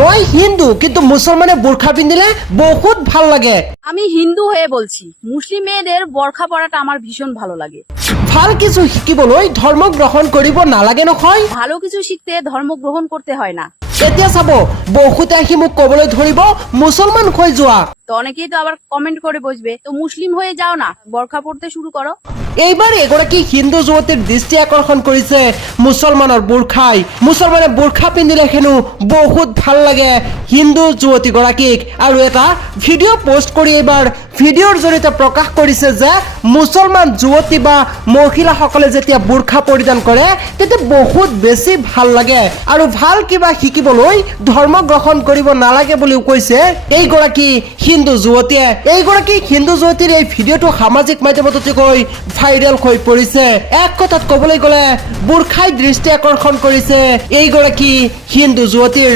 মই হিন্দু কিন্তু মুসলমানে বোরখা পিন্ধিলে বহুত ভাল লাগে। আমি হিন্দু হয়ে বলছি, মুসলিম মেয়েদের বোরখা পরাটা আমার ভীষণ ভালো লাগে। ভাল কিছু শিকিবলৈ ধৰ্ম গ্ৰহণ কৰিব নালাগে নহয়। ভালো কিছু শিখতে ধর্ম গ্রহণ করতে হয় না। এতিয়া চাব বহুতে আহি মোক কবলৈ ধৰিব মুছলমান হৈ যোৱা। তো অনেকেই তো আবার কমেন্ট করে বসবে, তো মুসলিম হয়ে যাও না, বোরখা পরতে শুরু করো। এইবাৰ এগৰাকী হিন্দু যুৱতীৰ দৃষ্টি আকৰ্ষণ কৰিছে মুছলমানৰ বোৰখাই। মুছলমানে বোৰখা পিন্ধিলে হেনো বহুত ভাল লাগে হিন্দু যুৱতীগৰাকীক, আৰু এটা ভিডিঅ' পোষ্ট কৰি এইবাৰ ভিডিঅ'ৰ জৰিয়তে প্ৰকাশ কৰিছে যে মুছলমান যুৱতী বা মহিলাসকলে যেতিয়া বোৰখা পৰিধান কৰে তেতিয়া বহুত বেছি ভাল লাগে, আৰু ভাল কিবা শিকিবলৈ ধৰ্ম গ্ৰহণ কৰিব নালাগে বুলিও কৈছে এইগৰাকী হিন্দু যুৱতীয়ে। এইগৰাকী হিন্দু যুৱতীৰ এই ভিডিঅ'টো সামাজিক মাধ্যমত অতিকৈ ভাইৰেল হৈ পৰিছে। এক কথাত ক'বলৈ গ'লে বোৰখাই দৃষ্টি আকৰ্ষণ কৰিছে এইগৰাকী হিন্দু যুৱতীৰ।